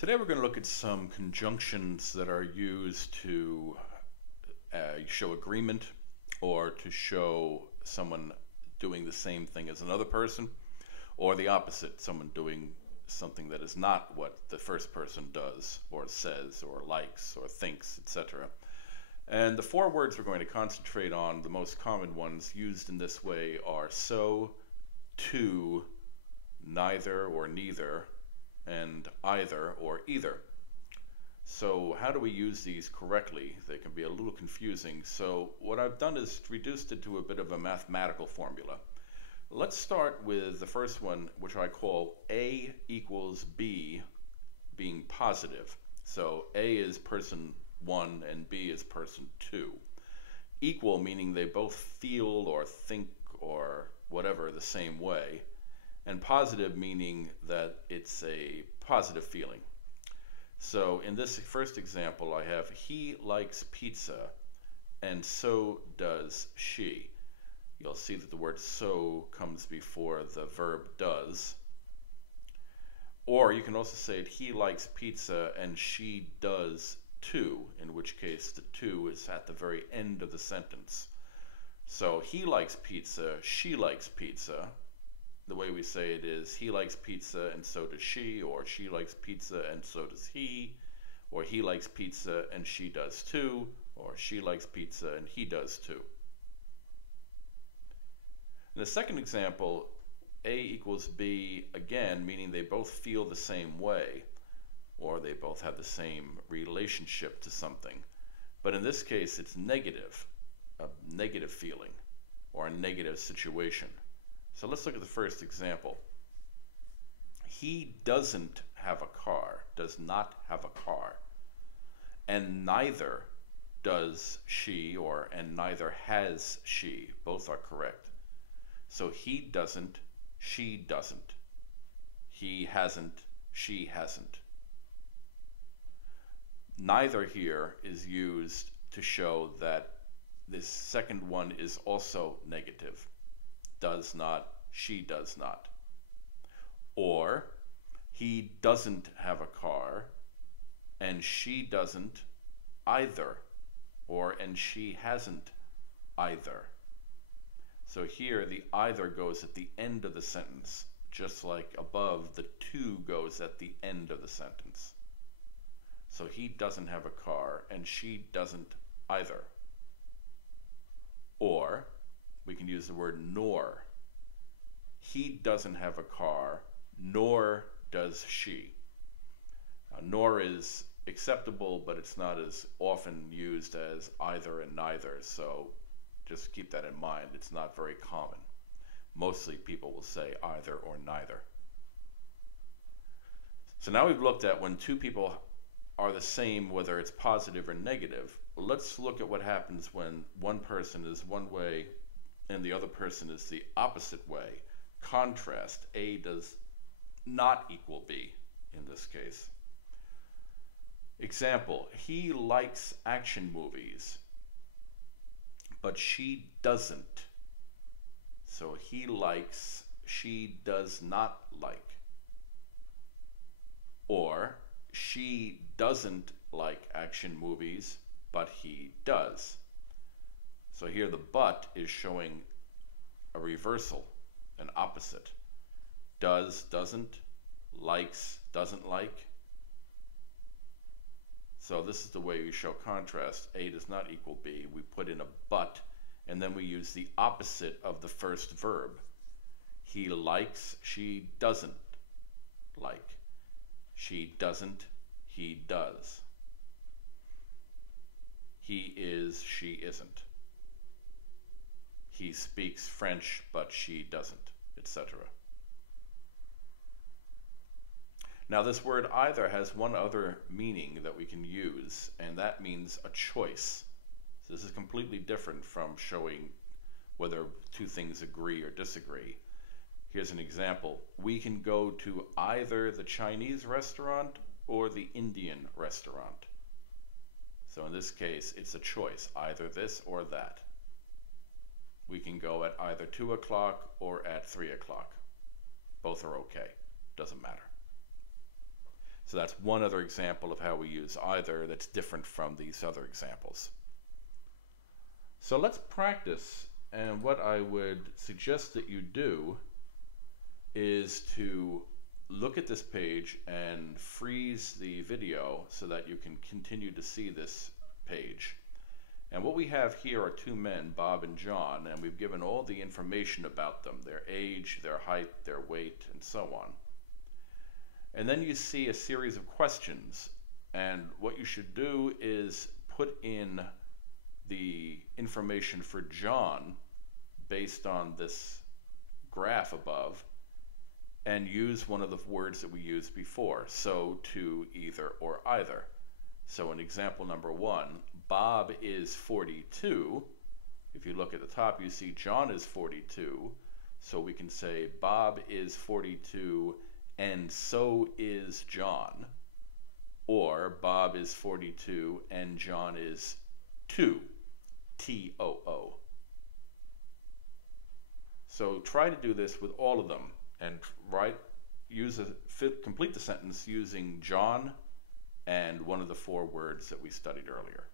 Today we're going to look at some conjunctions that are used to show agreement or to show someone doing the same thing as another person, or the opposite, someone doing something that is not what the first person does or says or likes or thinks, etc. And the four words we're going to concentrate on, the most common ones used in this way, are so, to, neither or neither, and either or either. So how do we use these correctly? They can be a little confusing. So what I've done is reduced it to a bit of a mathematical formula. Let's start with the first one, which I call A equals B being positive. So A is person 1 and B is person 2. Equal meaning they both feel or think or whatever the same way. And positive meaning that it's a positive feeling. So in this first example, I have he likes pizza and so does she. You'll see that the word so comes before the verb does. Or you can also say it, he likes pizza and she does too, in which case the to is at the very end of the sentence. So he likes pizza, she likes pizza. The way we say it is he likes pizza and so does she, or she likes pizza and so does he, or he likes pizza and she does too, or she likes pizza and he does too. In the second example, A equals B, again, meaning they both feel the same way, or they both have the same relationship to something. But in this case, it's negative, a negative feeling, or a negative situation. So let's look at the first example. He doesn't have a car, does not have a car, and neither does she, and neither has she. Both are correct. So he doesn't, she doesn't. He hasn't, she hasn't. Neither here is used to show that this second one is also negative. Does not, she does not. Or he doesn't have a car and she doesn't either, or and she hasn't either. So here the either goes at the end of the sentence, just like above the to goes at the end of the sentence. So he doesn't have a car and she doesn't either. Or we can use the word nor. He doesn't have a car, nor does she. Now, nor is acceptable, but it's not as often used as either and neither, so just keep that in mind. It's not very common. Mostly people will say either or neither. So now we've looked at when two people are the same, whether it's positive or negative. Let's look at what happens when one person is one way and the other person is the opposite way. Contrast, A does not equal B in this case. Example, he likes action movies, but she doesn't. So he likes, she does not like. Or she doesn't like action movies, but he does. So here the but is showing a reversal, an opposite. Does, doesn't, likes, doesn't like. So this is the way we show contrast. A does not equal B. We put in a but, and then we use the opposite of the first verb. He likes, she doesn't like. She doesn't, he does. He is, she isn't. He speaks French, but she doesn't, etc. Now this word either has one other meaning that we can use, and that means a choice. So this is completely different from showing whether two things agree or disagree. Here's an example. We can go to either the Chinese restaurant or the Indian restaurant. So in this case, it's a choice, either this or that. We can go at either 2 o'clock or at 3 o'clock. Both are okay, doesn't matter. So that's one other example of how we use either that's different from these other examples. So let's practice, and what I would suggest that you do is to look at this page and freeze the video so that you can continue to see this page. And what we have here are two men, Bob and John, and we've given all the information about them, their age, their height, their weight, and so on. And then you see a series of questions, and what you should do is put in the information for John based on this graph above, and use one of the words that we used before, so, to, either, or either. So in example number 1, Bob is 42. If you look at the top, you see John is 42. So we can say Bob is 42 and so is John. Or Bob is 42 and John is 2, T-O-O. So try to do this with all of them and complete the sentence using John and one of the 4 words that we studied earlier.